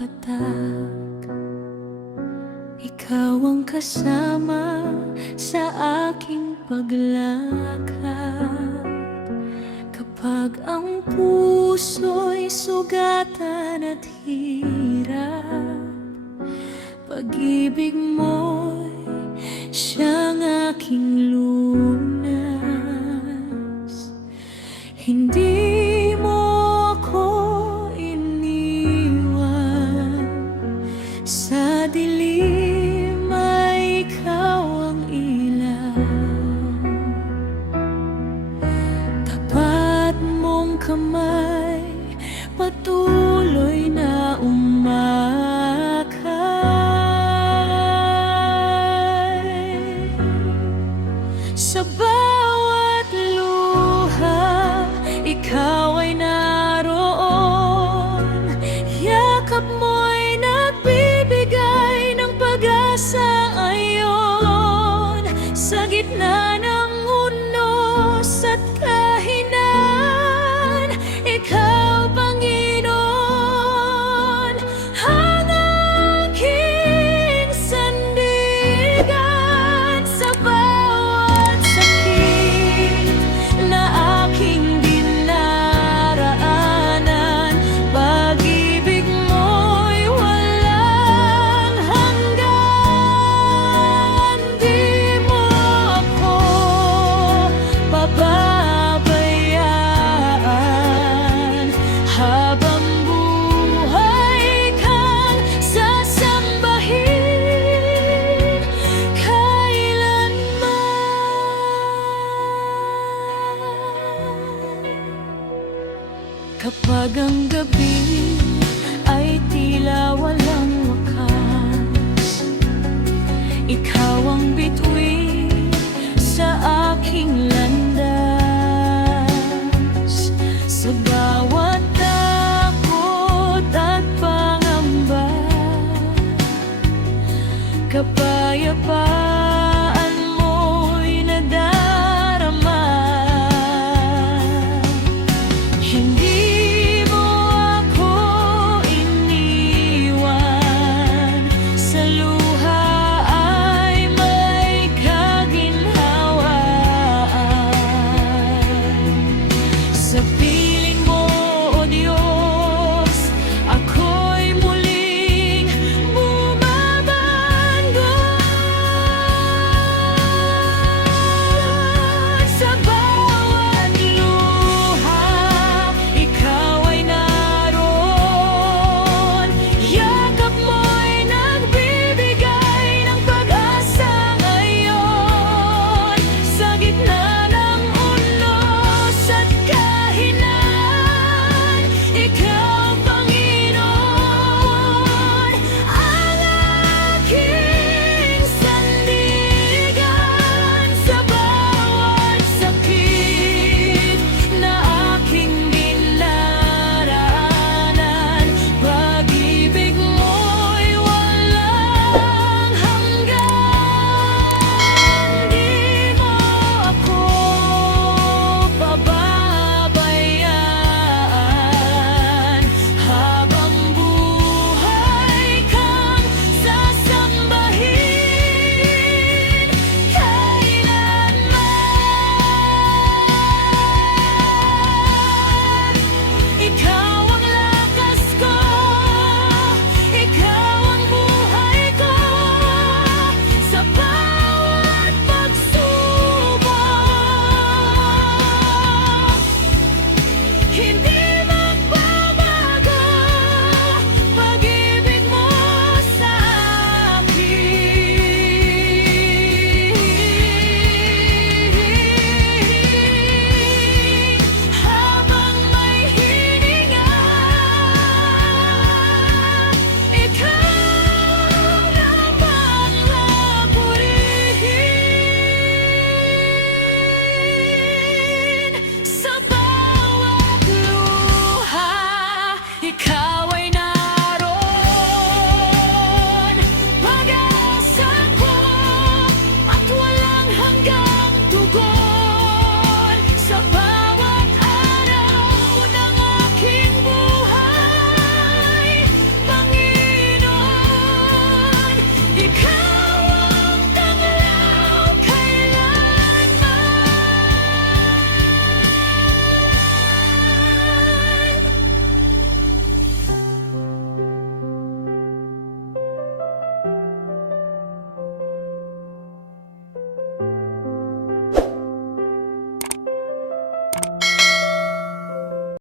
patak. Ikaw ang kasama sa aking paglakad. Kapag ang puso'y sugatan at hirap, pag-ibig mo'y siyang aking lunas. Hindi mo ako iniwan sa dilim, ay ikaw ang ilaw. Tapat mong kamay patuloy na umakay. Sa bawat luha, ikaw ay naroon. Yakap mo'y nagbibigay ng pag-asa ayon. Sa gitna ng unos at kahinaan, ikaw, Panginoon, ang aking sandigan. Sa bawat sakit na aking dinaraanan, pag-ibig mo'y walang hanggan. Di mo ako pababayaan, habang buhay kang sasambahin kailanman. Kapag ang gabi ay tila walang wakas, ikaw ang bituin sa aking